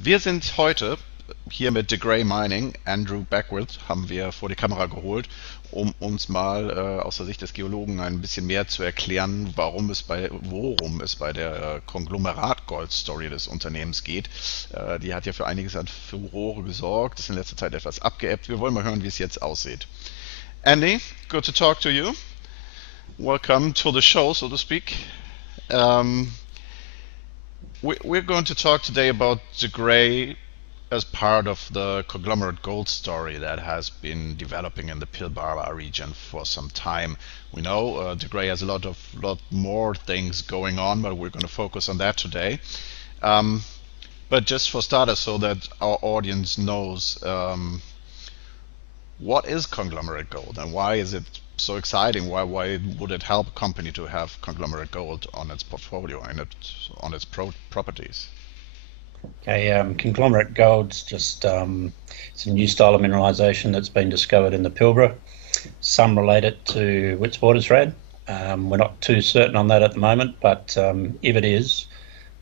Wir sind heute hier mit The Grey Mining. Andrew Beckwith haben wir vor die Kamera geholt, um uns mal aus der Sicht des Geologen ein bisschen mehr zu erklären, worum es bei der Konglomerat-Gold-Story des Unternehmens geht. Die hat ja für einiges an Furore gesorgt, ist in letzter Zeit etwas abgeebbt. Wir wollen mal hören, wie es jetzt aussieht. Andy, good to talk to you. Welcome to the show, so to speak. Um, we're going to talk today about the Grey as part of the conglomerate gold story that has been developing in the Pilbara-Region for some time. We know De Grey has a lot more things going on, but we're going to focus on that today. Um, but just for starters, so that our audience knows, what is conglomerate gold and why is it so exciting? Why would it help a company to have conglomerate gold on its portfolio and on its properties? Okay, conglomerate gold's just it's a new style of mineralisation that's been discovered in the Pilbara. Some relate it to Witwatersrand. We're not too certain on that at the moment, but if it is,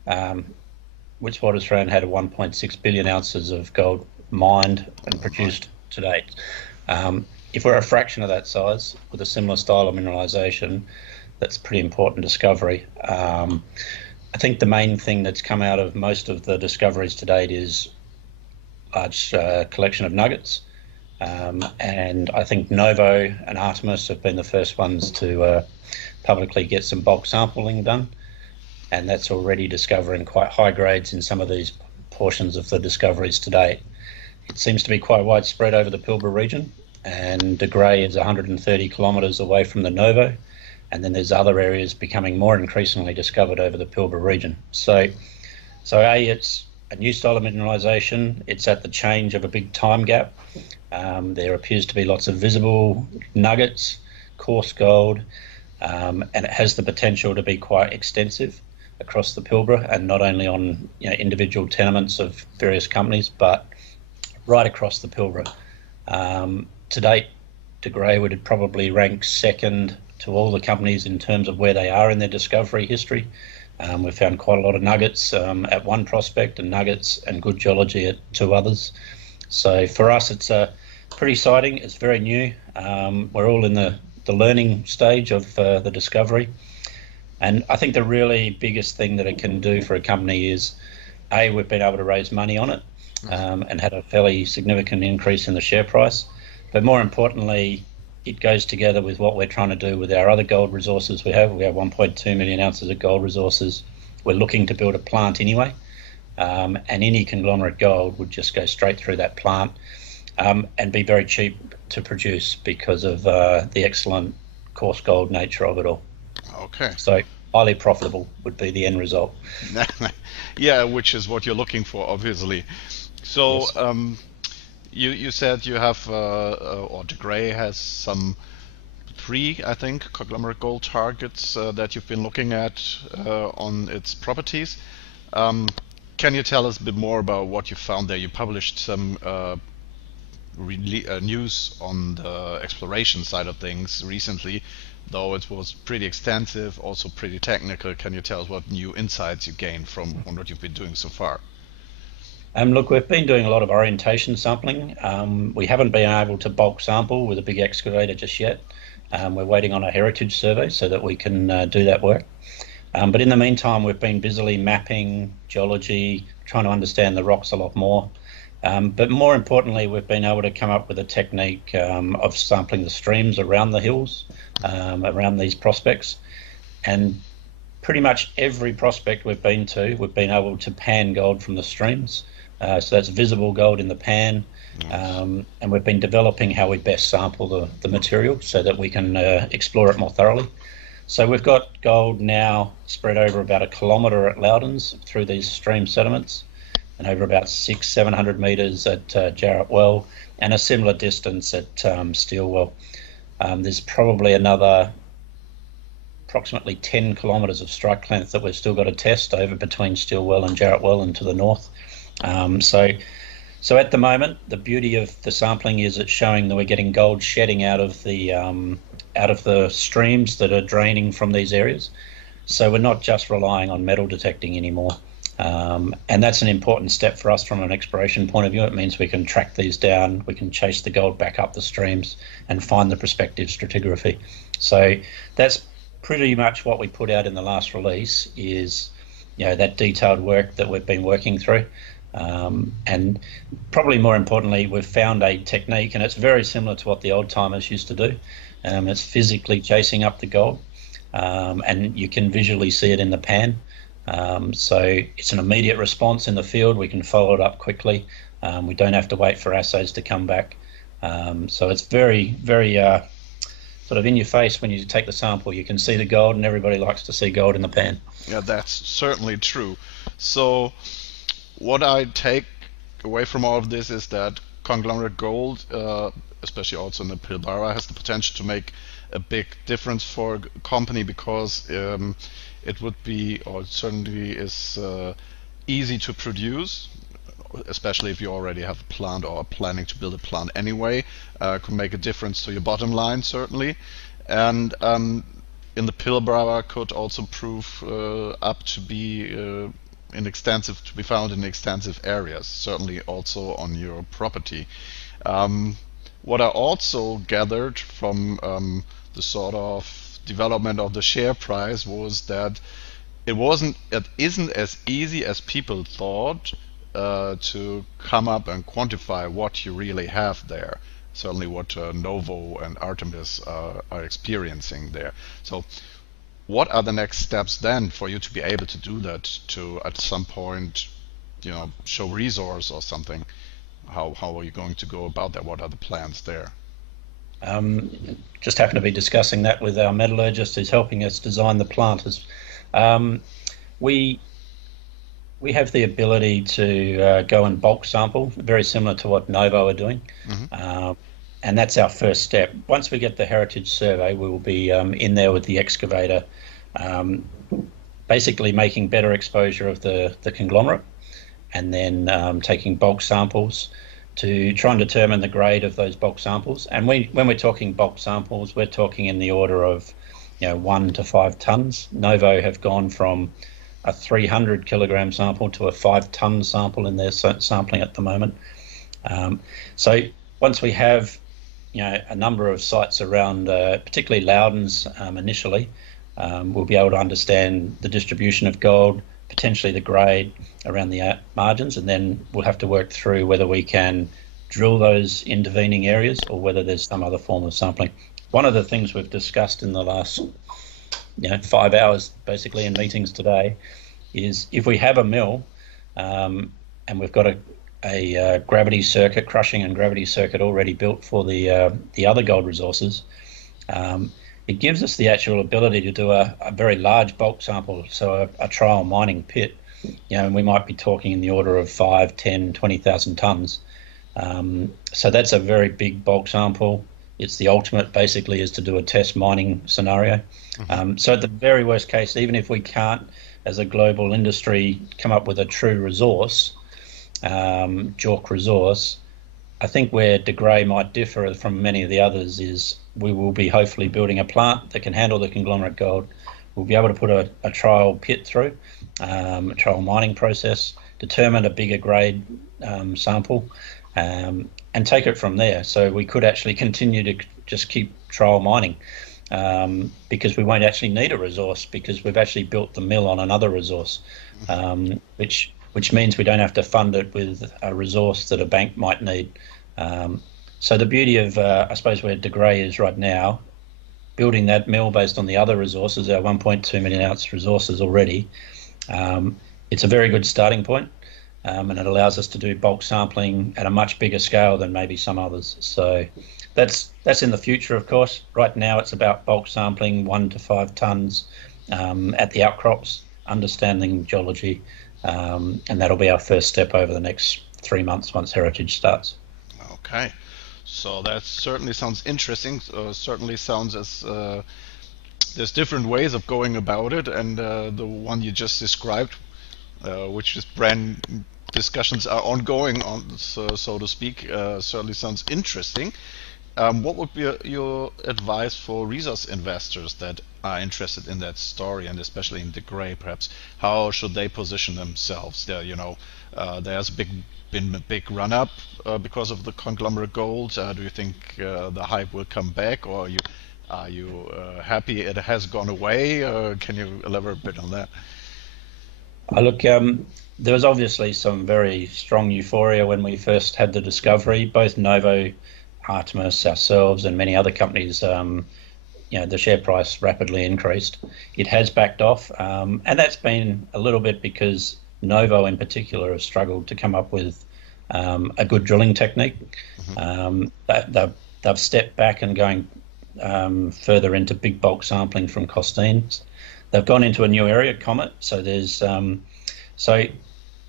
Witwatersrand had 1.6 billion ounces of gold mined and produced to date. If we're a fraction of that size with a similar style of mineralisation, that's a pretty important discovery. I think the main thing that's come out of most of the discoveries to date is large collection of nuggets. And I think Novo and Artemis have been the first ones to publicly get some bulk sampling done. And that's already discovering quite high grades in some of these portions of the discoveries to date. It seems to be quite widespread over the Pilbara-Region, and De Grey is 130 kilometres away from the Novo. And then there's other areas becoming more increasingly discovered over the Pilbara-Region. So it's a new style of mineralisation. It's at the change of a big time gap. There appears to be lots of visible nuggets, coarse gold, and it has the potential to be quite extensive across the Pilbara, and not only on individual tenements of various companies, but right across the Pilbara. To date, De Grey would probably rank second to all the companies in terms of where they are in their discovery history. We've found quite a lot of nuggets at one prospect, and nuggets and good geology at two others. So for us, it's pretty exciting. It's very new. We're all in the learning stage of the discovery. And I think the really biggest thing that it can do for a company is, A, we've been able to raise money on it and had a fairly significant increase in the share price. But more importantly, it goes together with what we're trying to do with our other gold resources we have. We have 1.2 million ounces of gold resources. We're looking to build a plant anyway, and any conglomerate gold would just go straight through that plant and be very cheap to produce because of the excellent coarse gold nature of it all. Okay. So highly profitable would be the end result. Yeah, which is what you're looking for, obviously. So, Yes. you said you have, or De Grey has some three, I think, conglomerate gold targets that you've been looking at on its properties. Um, can you tell us a bit more about what you found there? You published some news on the exploration side of things recently, though it was pretty extensive, also pretty technical. Can you tell us what new insights you gained from what you've been doing so far? Look, we've been doing a lot of orientation sampling. We haven't been able to bulk sample with a big excavator just yet. We're waiting on a heritage survey so that we can do that work. But in the meantime, we've been busily mapping geology, trying to understand the rocks a lot more. But more importantly, we've been able to come up with a technique of sampling the streams around the hills, around these prospects. And pretty much every prospect we've been to, we've been able to pan gold from the streams. So that's visible gold in the pan. Nice. And we've been developing how we best sample the material so that we can explore it more thoroughly. So we've got gold now spread over about 1 kilometre at Loudens through these stream sediments, and over about 700 metres at Jarrett Well, and a similar distance at Steelwell. There's probably another approximately 10 kilometres of strike length that we've still got to test over between Steelwell and Jarrett Well and to the north. So at the moment, the beauty of the sampling is it's showing that we're getting gold shedding out of the streams that are draining from these areas. So we're not just relying on metal detecting anymore. And that's an important step for us from an exploration point of view. It means we can track these down, we can chase the gold back up the streams and find the prospective stratigraphy. So that's pretty much what we put out in the last release, is that detailed work that we've been working through. And probably more importantly, we've found a technique, and it's very similar to what the old timers used to do. It's physically chasing up the gold, and you can visually see it in the pan. So it's an immediate response in the field. We can follow it up quickly. We don't have to wait for assays to come back. So it's very, very sort of in your face when you take the sample. You can see the gold, and everybody likes to see gold in the pan. Yeah, that's certainly true. So what I take away from all of this is that conglomerate gold, especially also in the Pilbara, has the potential to make a big difference for a company, because it would be, or it certainly is, easy to produce, especially if you already have a plant or are planning to build a plant anyway. Could make a difference to your bottom line, certainly. And in the Pilbara could also prove up to be to be found in extensive areas, certainly also on your property. What I also gathered from the sort of development of the share price was that it isn't as easy as people thought to come up and quantify what you really have there. Certainly what Novo and Artemis are experiencing there. So what are the next steps then for you to be able to do that, to at some point, show resource or something? How are you going to go about that? What are the plans there? Just happen to be discussing that with our metallurgist who's helping us design the plant. We have the ability to go and bulk sample, very similar to what Novo are doing. And that's our first step. Once we get the heritage survey, we will be in there with the excavator, basically making better exposure of the conglomerate, and then taking bulk samples to try and determine the grade of those bulk samples. And when we're talking bulk samples, we're talking in the order of 1 to 5 tons. Novo have gone from a 300 kilogram sample to a 5-ton sample in their sampling at the moment. So once we have a number of sites around, particularly Loudens initially, we'll be able to understand the distribution of gold, potentially the grade around the margins, and then we'll have to work through whether we can drill those intervening areas or whether there's some other form of sampling. One of the things we've discussed in the last 5 hours basically in meetings today is, if we have a mill and we've got a gravity circuit, crushing and gravity circuit already built for the other gold resources, it gives us the actual ability to do a very large bulk sample, so a trial mining pit. And we might be talking in the order of 5, 10, 20,000 tons. So that's a very big bulk sample. It's the ultimate, basically, is to do a test mining scenario. So at the very worst case, even if we can't, as a global industry, come up with a true resource, JORC resource, I think where De Grey might differ from many of the others is we will be hopefully building a plant that can handle the conglomerate gold. We'll be able to put a trial pit through, a trial mining process, determine a bigger grade sample, and take it from there. So we could actually continue to just keep trial mining, because we won't actually need a resource, because we've actually built the mill on another resource, which means we don't have to fund it with a resource that a bank might need. So the beauty of, I suppose, where De Grey is right now, building that mill based on the other resources, our 1.2 million ounce resources already, it's a very good starting point, and it allows us to do bulk sampling at a much bigger scale than maybe some others. So that's in the future, of course. Right now it's about bulk sampling 1 to 5 tons at the outcrops, understanding geology, and that'll be our first step over the next 3 months once heritage starts. Okay, so that certainly sounds interesting. Certainly sounds as there's different ways of going about it, and the one you just described, which is brand discussions are ongoing on, so to speak, certainly sounds interesting. What would be your advice for resource investors that are interested in that story, and especially in the gray, perhaps? How should they position themselves? There's been a big run up because of the conglomerate gold. Do you think the hype will come back, or are you happy it has gone away? Can you elaborate a bit on that? Look, there was obviously some very strong euphoria when we first had the discovery. Both Novo, Artemis, ourselves, and many other companies, the share price rapidly increased. It has backed off, and that's been a little bit because Novo in particular has struggled to come up with a good drilling technique. They've stepped back and going further into big bulk sampling from Costines. They've gone into a new area, Comet. So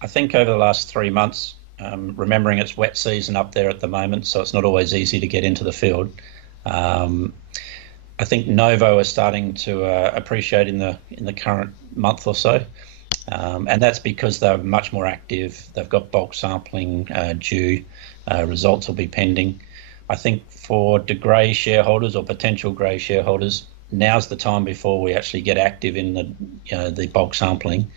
I think over the last 3 months, remembering it's wet season up there at the moment, so it's not always easy to get into the field. I think Novo are starting to appreciate in the current month or so, and that's because they're much more active. They've got bulk sampling due. Results will be pending. I think for De Grey shareholders or potential Grey shareholders, now's the time before we actually get active in the bulk sampling.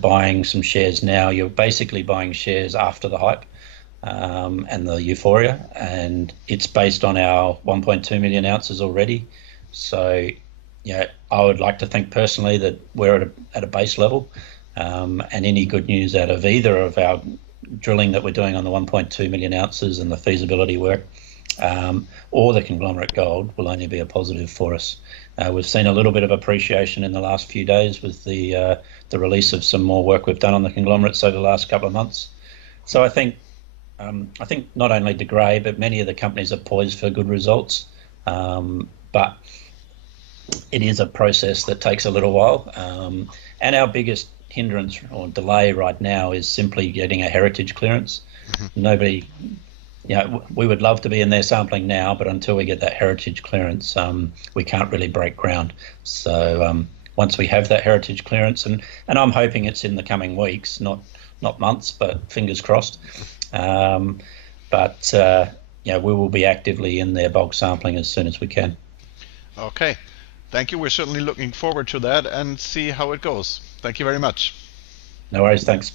Buying some shares now, you're basically buying shares after the hype and the euphoria, and it's based on our 1.2 million ounces already. So, I would like to think personally that we're at a base level, and any good news out of either of our drilling that we're doing on the 1.2 million ounces and the feasibility work, or the conglomerate gold, will only be a positive for us. We've seen a little bit of appreciation in the last few days with the release of some more work we've done on the conglomerates over the last couple of months. So I think not only De Grey, but many of the companies are poised for good results. But it is a process that takes a little while. And our biggest hindrance or delay right now is simply getting a heritage clearance. Nobody, we would love to be in there sampling now, but until we get that heritage clearance, we can't really break ground. So once we have that heritage clearance, and I'm hoping it's in the coming weeks, not months, but fingers crossed. We will be actively in there bulk sampling as soon as we can. Okay. Thank you. We're certainly looking forward to that and see how it goes. Thank you very much. No worries. Thanks.